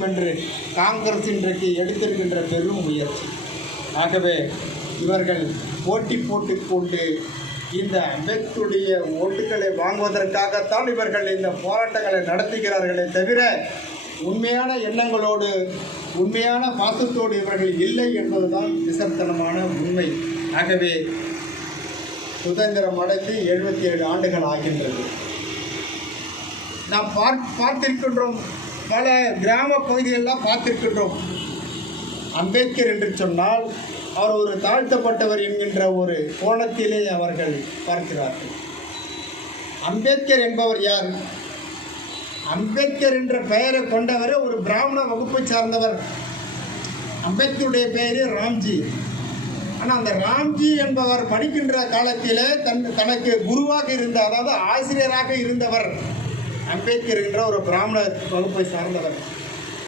வேண்டும் என்று காங்கிரஸ் இன்றைக்கு எடுத்திருக்கின்ற பெரும் முயற்சி. ஆகவே இவர்கள் போட்டி போட்டுக்கொண்டு இந்த அம்பேத்கருடைய ஓட்டுகளை வாங்குவதற்காகத்தான் இவர்கள் இந்த போராட்டங்களை நடத்துகிறார்களே தவிர உண்மையான எண்ணங்களோடு உண்மையான பாசத்தோடு இவர்கள் இல்லை என்பதுதான் விசர்த்தனமான உண்மை. ஆகவே சுதந்திரம் அடைந்து 77 ஆண்டுகள் ஆகின்றது. நாம் பார்த்திருக்கின்றோம், பல கிராம பகுதிகளெல்லாம் பார்த்திருக்கின்றோம். அம்பேத்கர் என்று சொன்னால் அவர் ஒரு தாழ்த்தப்பட்டவர் என்கின்ற ஒரு கோணத்திலே அவர்கள் பார்க்கிறார்கள். அம்பேத்கர் என்பவர் யார்? அம்பேத்கர் என்ற பெயரை கொண்டவர் ஒரு பிராமண வகுப்பை சார்ந்தவர். அம்பேத்கருடைய பெயர் ராம்ஜி. ஆனால் அந்த ராம்ஜி என்பவர் படிக்கின்ற காலத்தில் தனக்கு குருவாக இருந்த, அதாவது ஆசிரியராக இருந்தவர் அம்பேத்கர் என்ற ஒரு பிராமண வகுப்பை சார்ந்தவர்.